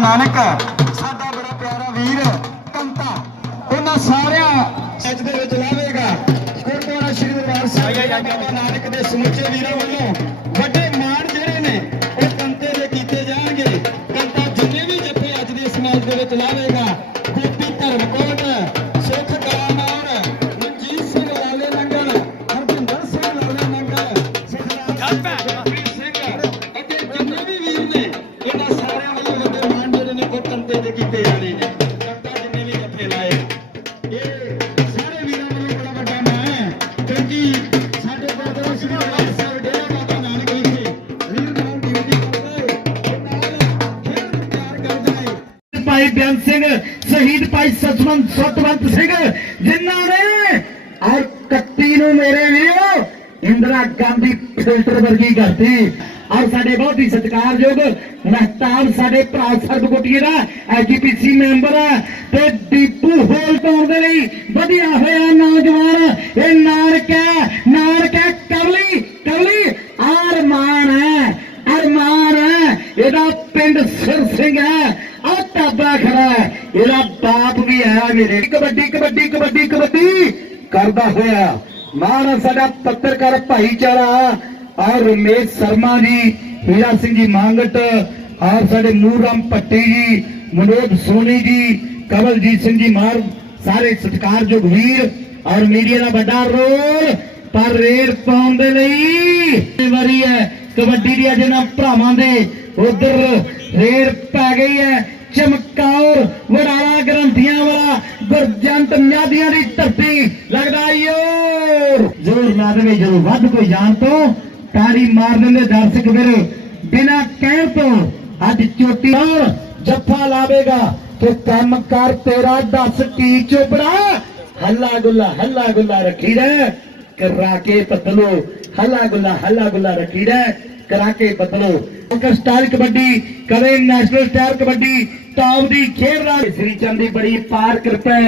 ਨਾਨਕ, ਸਾਡਾ ਬੜਾ ਪਿਆਰਾ ਵੀਰ ਕੰਤਾ ਉਹਨਾਂ ਸਾਰਿਆਂ ਸੱਚ ਦੇ ਵਿੱਚ ਲਾਵੇਗਾ। ਗੁਰਦੁਆਰਾ ਸ਼੍ਰੀ ਦਰਬਾਰ ਸਾਹਿਬ ਬਾਬਾ ਨਾਨਕ ਦੇ ਸਮੁੱਚੇ ਵੀਰਾਂ ਵੱਲੋਂ ਵੱਡੇ ਮਾਣ ਜਿਹੜੇ ਨੇ, ਉਹ ਕੰਤੇ ਦੇ ਕੀਤੇ ਜਾਣਗੇ। ਕੰਤਾ ਜਿੰਨੇ ਵੀ ਜੱਫੇ ਅੱਜ ਦੇ ਸਮਾਜ ਦੇ ਵਿੱਚ ਲਾਵੇਗਾ, ਗੋਪੀ ਧਰਮਕੋਟ, ਸੁਖ ਕਲਾਨੌਰ ਮਨਜੀਤ ਸਿੰਘ ਲਾਲੇ ਨੰਗਲ ਹਰਜਿੰਦਰ ਸਿੰਘ ਲਾਲੇ ਨੰਗਲ ਸੁਖਰਾਜ ਭਾਈ ਸਤਵੰਤ ਸਿੰਘ, ਜਿਨ੍ਹਾਂ ਨੇ ਔਰ 31 ਨੂੰ ਮੇਰੇ ਵੀਰੋ ਇੰਦਰਾ ਗਾਂਧੀ ਫਿਲਟਰ ਵਰਗੀ ਕਰਤੀ। ਔਰ ਸਾਡੇ ਬਹੁਤ ਹੀ ਸਤਿਕਾਰਯੋਗ ਮਹਿਤਾਬ, ਸਾਡੇ ਭਰਾ ਸਰਬਕੋਟੀਏ ਦਾ ਐਜੀਪੀਸੀ ਮੈਂਬਰ ਹੈ ਤੇ ਦੀਪੂ ਹੋਲ ਤੋਂ ਦੇ ਲਈ ਵਧੀਆ ਹੋਇਆ ਨੌਜਵਾਨ। ਇਹ ਨਾਨਕਾ ਨਾਨਕਾ ਕਵਲੀ ਕਵਲੀ ਆਰਮਾਨ ਹੈ, ਅਰਮਾਨ ਹੈ। ਇਹਦਾ ਪਿੰਡ ਸਿਰ ਸਿੰਘ ਹੈ ਆ ਟਾਬਾ ਖੜਾ ਹੈ। ਇਹਦਾ ਬਾਪ ਵੀ ਹੈ ਮੇਰੇ। ਕਬੱਡੀ ਕਬੱਡੀ ਕਬੱਡੀ ਕਬੱਡੀ। ਕਰਦਾ ਹੋਇਆ। ਮਾਨ ਸਾਡਾ ਪੱਤਰਕਾਰ ਭਾਈਚਾਰਾ। ਔਰ ਰਮੇਸ਼ ਸ਼ਰਮਾ ਜੀ, ਹੀਰਾ ਸਿੰਘ ਜੀ ਮੰਗਟ ਔਰ ਸਾਡੇ ਨੂਰਰਾਮ ਪੱਟੀ ਜੀ, ਮਨੋਜ ਸੋਨੀ ਜੀ ਕਮਲਜੀਤ ਸਿੰਘ ਜੀ ਮਾਰ, ਸਾਰੇ ਸਤਿਕਾਰਯੋਗ ਵੀਰ। ਔਰ ਮੀਡੀਆ ਦਾ ਵੱਡਾ ਰੋਲ ਪਰ ਰੇਡ ਪਾਉਣ ਦੇ ਲਈ ਵਾਰੀ ਹੈ। ਕਬੱਡੀ ਦੀਆਂ ਜਿਹਨਾਂ ਭਰਾਵਾਂ ਦੇ ਉਧਰ ਰੇਡ ਪੈ ਗਈ ਹੈ। ਚਮਕੌਰ ਵਡਾਲਾ ਗਰੰਥੀਆਂ ਵਾਲਾ ਗੁਰਜੰਟ ਮਿਆਦੀਆਂ ਦੀ ਧਰਤੀ। ਲੱਗਦਾ ਯੋਰ ਜ਼ੋਰ ਲਾ ਦੇਵੇ ਜਦੋਂ ਵੱਧ ਕੋਈ ਜਾਣ ਤੋਂ ਤਾੜੀ ਮਾਰ ਦਿੰਦੇ ਦਰਸ਼ਕ ਫਿਰ ਬਿਨਾ ਕਹਿਣ ਤੋਂ ਅੱਜ ਚੋਟੀ ਔਰ ਜੱਫਾ ਲਾਵੇਗਾ ਕਿ ਕੰਮ ਕਰ ਤੇਰਾ ਦੱਸ ਕੀ ਚੋਪੜਾ। ਹੱਲਾ ਗੁੱਲਾ ਹੱਲਾ ਗੁੱਲਾ ਰੱਖੀ ਰਹਿ। ਕਰਾ ਕੇ ਪਤਲੋ ਹੱਲਾ ਗੁੱਲਾ ਹੱਲਾ ਗੁੱਲਾ ਰੱਖੀ ਰਹਿ। ਕਰਾ ਕੇ ਬਦਲੋ। ਕਿਉਂਕਿ ਸਟਾਰ ਕਬੱਡੀ ਕਦੇ ਨੈਸ਼ਨਲ ਸਟਾਰ ਕਬੱਡੀ, ਟੌਪ ਦੀ ਖੇਡ ਦਾ ਸ੍ਰੀ ਚੰਦ ਦੀ ਬੜੀ ਪਾਰ ਕਿਰਪਾ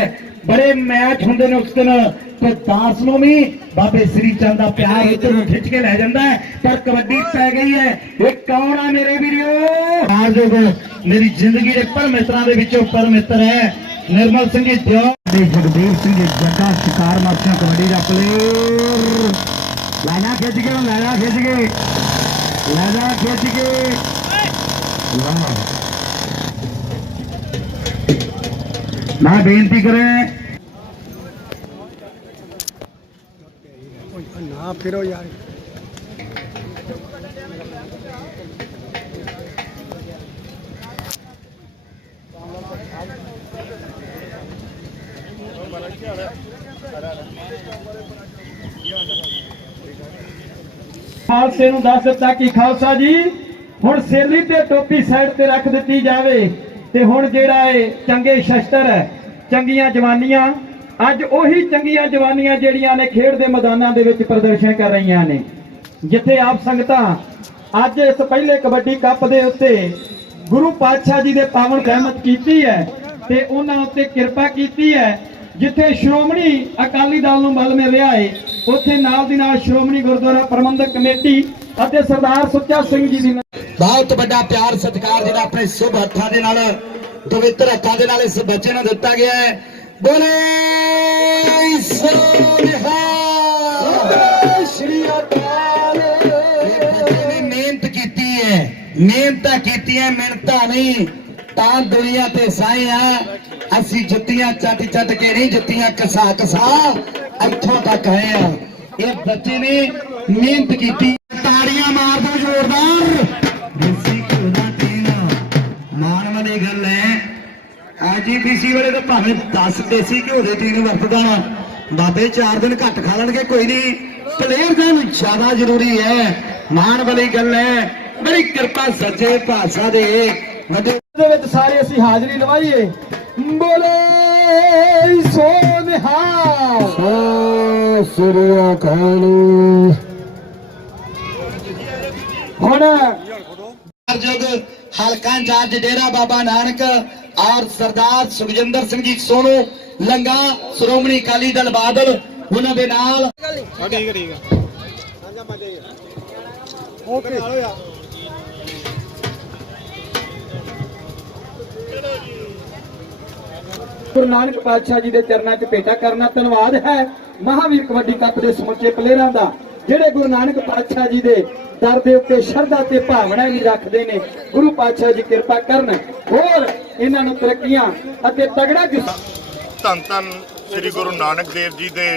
ਬੜੇ ਮੈਚ ਹੁੰਦੇ ਨੇ ਉਸ ਦਿਨ। ਤੇ ਦਾਸ ਨੂੰ ਵੀ ਬਾਬੇ ਸ੍ਰੀ ਚੰਦ ਦਾ ਪਿਆਰ ਇੱਧਰ ਖਿੱਚ ਕੇ ਲੈ ਜਾਂਦਾ ਪਰ ਕਬੱਡੀ ਪੈ ਗਈ ਹੈ। ਇਹ ਕੌਣ ਆ ਮੇਰੇ ਵੀਰੋ? ਆਜੋਗ ਮੇਰੀ ਜ਼ਿੰਦਗੀ ਦੇ ਪਰਮਿੱਤਰਾਂ ਦੇ ਵਿੱਚੋਂ ਪਰਮਿੱਤਰ ਹੈ। ਨਿਰਮਲ ਸਿੰਘ ਜੀ, ਦਿਓ। ਤੇ ਜਗਦੀਪ ਸਿੰਘ ਜੀ, ਜੱਗਾ ਸ਼ਿਕਾਰ ਮਾਸੀਆਂ ਕਬੱਡੀ ਦਾ ਪਲੇਅਰ ਲਾਣਾ ਖਿੱਚ ਕੇ ਲੈਣਾ ਖਿੱਚ ਕੇ। ਲਾਣਾ ਖਿੱਚ ਕੇ। ਵਾਹ ਮੈਂ ਬੇਨਤੀ ਕਰਾਂ ਨਾ ਫਿਰੋ ਖਾਲਸੇ ਨੂੰ ਦੱਸ ਦਿੱਤਾ ਕਿ ਖਾਲਸਾ ਜੀ, ਹੁਣ ਸੇਲੀ ਤੇ ਟੋਪੀ ਸਾਈਡ ਤੇ ਰੱਖ ਦਿੱਤੀ ਜਾਵੇ। ਤੇ ਹੁਣ ਜਿਹੜਾ ਇਹ ਚੰਗੇ ਸ਼ਸਤਰ ਹੈ, ਚੰਗੀਆਂ ਜਵਾਨੀਆਂ, ਅੱਜ ਉਹੀ ਚੰਗੀਆਂ ਜਵਾਨੀਆਂ ਜਿਹੜੀਆਂ ਨੇ ਖੇਡ ਦੇ ਮੈਦਾਨਾਂ ਦੇ ਵਿੱਚ ਪ੍ਰਦਰਸ਼ਨ ਕਰ ਰਹੀਆਂ ਨੇ। ਜਿੱਥੇ ਆਪ ਸੰਗਤਾਂ ਅੱਜ ਇਸ ਪਹਿਲੇ ਕਬੱਡੀ ਕੱਪ ਦੇ ਉੱਤੇ ਗੁਰੂ ਪਾਤਸ਼ਾਹ ਜੀ ਦੇ ਪਾਵਨ ਰਹਿਮਤ ਕੀਤੀ ਹੈ ਤੇ ਉਹਨਾਂ ਉੱਤੇ ਕਿਰਪਾ ਕੀਤੀ ਹੈ। ਜਿੱਥੇ ਸ਼੍ਰੋਮਣੀ ਅਕਾਲੀ ਦਲ ਨੂੰ ਬਲ ਮਿਲ ਰਿਹਾ ਹੈ ਉੱਥੇ ਨਾਲ ਦੀ ਨਾਲ ਸ਼੍ਰੋਮਣੀ ਗੁਰਦੁਆਰਾ ਪ੍ਰਬੰਧਕ ਕਮੇਟੀ ਅਤੇ ਸਰਦਾਰ ਸੁੱਚਾ ਸਿੰਘ ਜੀ ਦੀ ਬਹੁਤ ਵੱਡਾ ਪਿਆਰ ਸਤਿਕਾਰ ਜਿਹੜਾ ਆਪਣੇ ਸੁਭ ਹੱਥਾਂ ਦੇ ਨਾਲ ਪਵਿੱਤਰ ਹੱਥਾਂ ਦੇ ਨਾਲ ਇਸ ਬੱਚੇ ਨੂੰ ਦਿੱਤਾ ਗਿਆ ਹੈ। ਬੋਲੇ ਸੋਨਿਹਾ ਸ਼੍ਰੀ ਅਕਾਲ। ਮਿਹਨਤ ਕੀਤੀ ਹੈ ਮਿਹਨਤਾਂ ਕੀਤੀਆਂ ਮਿਹਨਤਾਂ ਨਹੀਂ। ਤਾਂ ਦੁਨੀਆ ਤੇ ਸਾਏ ਆ, ਅਸੀਂ ਜੁੱਤੀਆਂ ਚੱਟ ਚੱਟ ਕੇ ਨਹੀਂ ਜੁੱਤੀਆਂ ਕਸਾ ਕਸਾ ਇੱਥੋਂ ਤੱਕ ਆਏ ਆ। ਇਹ ਬੱਚੇ ਨੇ ਮਿਹਨਤ ਕੀਤੀ। ਤਾੜੀਆਂ ਮਾਰ ਦਿਓ ਜ਼ੋਰਦਾਰ। ਦੇਸੀ ਘਿਓ ਦਾ ਮਾਣ ਵਾਲੀ ਗੱਲ ਹੈ ਐਜੀਪੀਸੀ ਵਾਲੇ ਤਾਂ ਭਾਵੇਂ 10 ਦੇਸੀ ਘਿਓ ਦੇ ਟੀਨ ਵਰਤਦਾ ਬਾਬੇ 4 ਦਿਨ ਘੱਟ ਖਾ ਲੈਣਗੇ, ਕੋਈ ਨਹੀਂ। ਪਲੇਅਰ ਦਾ ਜ਼ਿਆਦਾ ਜ਼ਰੂਰੀ ਹੈ ਮਾਣ ਵਾਲੀ ਗੱਲ ਹੈ ਬੜੀ ਕਿਰਪਾ ਸੱਚੇ ਪਾਤਸ਼ਾਹ ਦੇ। ਦੇ ਵਿੱਚ ਸਾਰੇ ਅਸੀਂ ਹਾਜ਼ਰੀ ਲਵਾਈਏ ਬੋਲੇ ਸੋ ਨਿਹਾਲ। ਸੋ ਸ੍ਰੀ ਅਕਾਲ। ਹੁਣ ਜਗ ਹਲਕਾ ਇੰਚਾਰਜ ਡੇਰਾ ਬਾਬਾ ਨਾਨਕ ਔਰ ਸਰਦਾਰ ਸੁਖਜਿੰਦਰ ਸਿੰਘ ਜੀ ਸੋਨੂ ਲੰਗਾ ਸ਼੍ਰੋਮਣੀ ਅਕਾਲੀ ਦਲ ਬਾਦਲ ਉਹਨਾਂ ਦੇ ਨਾਲ। ਓਕੇ। ਗੁਰੂ ਨਾਨਕ ਪਾਤਸ਼ਾਹ ਜੀ ਦੇ ਚਰਨਾਂ 'ਚ ਭੇਟਾ ਕਰਨਾ ਧੰਨਵਾਦ ਹੈ। ਮਹਾਵੀਰ ਕਬੱਡੀ ਕੱਪ ਦੇ ਸਮੁੱਚੇ ਪਲੇਅਰਾਂ ਦਾ, ਜਿਹੜੇ ਗੁਰੂ ਨਾਨਕ ਪਾਤਸ਼ਾਹ ਜੀ ਦੇ ਦਰ ਦੇ ਉੱਤੇ ਸ਼ਰਧਾ ਤੇ ਭਾਵਨਾ ਵੀ ਰੱਖਦੇ ਨੇ। ਗੁਰੂ ਪਾਤਸ਼ਾਹ ਜੀ ਕਿਰਪਾ ਕਰਨ, ਹੋਰ ਇਹਨਾਂ ਨੂੰ ਤਰੱਕੀਆਂ ਅਤੇ ਤਗੜਾ ਜੁ ਧੰਨ ਧੰਨ ਸ੍ਰੀ ਗੁਰੂ ਨਾਨਕ ਦੇਵ ਜੀ ਦੇ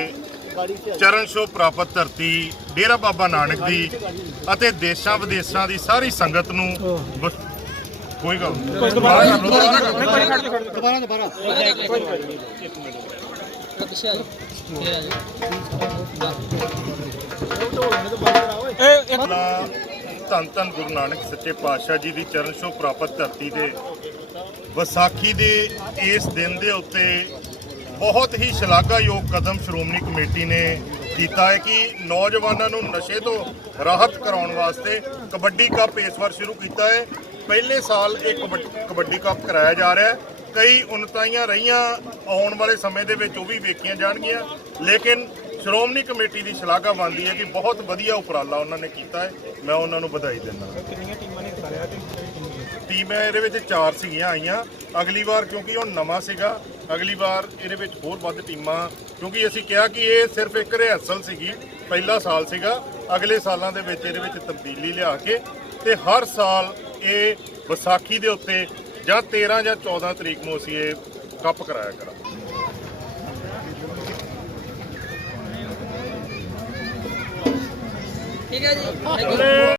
ਚਰਨ ਛੋਹ ਪ੍ਰਾਪਤ ਧਰਤੀ, ਡੇਰਾ ਬਾਬਾ ਨਾਨਕ ਦੀ ਅਤੇ ਦੇਸ਼ਾਂ ਵਿਦੇਸ਼ਾਂ ਦੀ ਸਾਰੀ ਸੰਗਤ ਨੂੰ ਕੋਈ ਗੱਲ ਨਹੀਂ। ਦੁਬਾਰਾ ਕਰ ਲਓ, ਦੁਬਾਰਾ ਕਰ ਲਓ। ਆਪਣਾ ਧੰਨ ਧੰਨ ਗੁਰੂ ਨਾਨਕ ਸੱਚੇ ਪਾਤਸ਼ਾਹ ਜੀ ਦੀ ਚਰਨ ਛੋਹ ਪ੍ਰਾਪਤ ਧਰਤੀ ਤੇ ਵਿਸਾਖੀ ਦੇ ਇਸ ਦਿਨ ਦੇ ਉੱਤੇ ਬਹੁਤ ਹੀ ਸ਼ਲਾਘਾਯੋਗ ਕਦਮ ਸ਼੍ਰੋਮਣੀ ਕਮੇਟੀ ਨੇ ਕੀਤਾ ਹੈ ਕਿ ਨੌਜਵਾਨਾਂ ਨੂੰ ਨਸ਼ੇ ਤੋਂ ਰਾਹਤ ਕਰਾਉਣ ਵਾਸਤੇ ਕਬੱਡੀ ਕੱਪ ਇਸ ਵਾਰ ਸ਼ੁਰੂ ਕੀਤਾ ਹੈ। ਪਹਿਲੇ ਸਾਲ ਇਹ ਕਬੱਡ- ਕੱਪ ਕਰਾਇਆ ਜਾ ਰਿਹਾ ਹੈ। ਕਈ ਉਨਤਾਈਆਂ ਰਹੀਆਂ ਆਉਣ ਵਾਲੇ ਸਮੇਂ ਦੇ ਵਿੱਚ ਉਹ ਵੀ ਵੇਖੀਆਂ ਜਾਣਗੀਆਂ। ਲੇਕਿਨ ਸ਼੍ਰੋਮਣੀ ਕਮੇਟੀ ਦੀ ਸ਼ਲਾਘਾ ਬਣਦੀ ਹੈ ਕਿ ਬਹੁਤ ਵਧੀਆ ਉਪਰਾਲਾ ਉਹਨਾਂ ਨੇ ਕੀਤਾ ਹੈ। ਮੈਂ ਉਹਨਾਂ ਨੂੰ ਵਧਾਈ ਦਿੰਦਾ ਟੀਮਾਂ ਇਹਦੇ ਵਿੱਚ ਚਾਰ ਸੀਗੀਆਂ ਆਈਆਂ। ਅਗਲੀ ਵਾਰ ਕਿਉਂਕਿ ਉਹ ਨਵਾਂ ਸੀਗਾ ਅਗਲੀ ਵਾਰ ਇਹਦੇ ਵਿੱਚ ਹੋਰ ਵੱਧ ਟੀਮਾਂ ਕਿਉਂਕਿ ਅਸੀਂ ਕਿਹਾ ਕਿ ਇਹ ਸਿਰਫ ਇੱਕ ਰਿਹਰਸਲ ਸੀਗੀ ਪਹਿਲਾ ਸਾਲ ਸੀਗਾ। ਅਗਲੇ ਸਾਲਾਂ ਦੇ ਵਿੱਚ ਇਹਦੇ ਵਿੱਚ ਤਬਦੀਲੀ ਲਿਆ ਕੇ ਤੇ ਹਰ ਸਾਲ ਇਹ ਵਿਸਾਖੀ ਦੇ ਉੱਤੇ ਜਾਂ 13 ਜਾਂ 14 ਤਰੀਕ ਨੂੰ ਅਸੀਂ ਇਹ ਕੱਪ ਕਰਾਇਆ ਕਰਾਂਗੇ।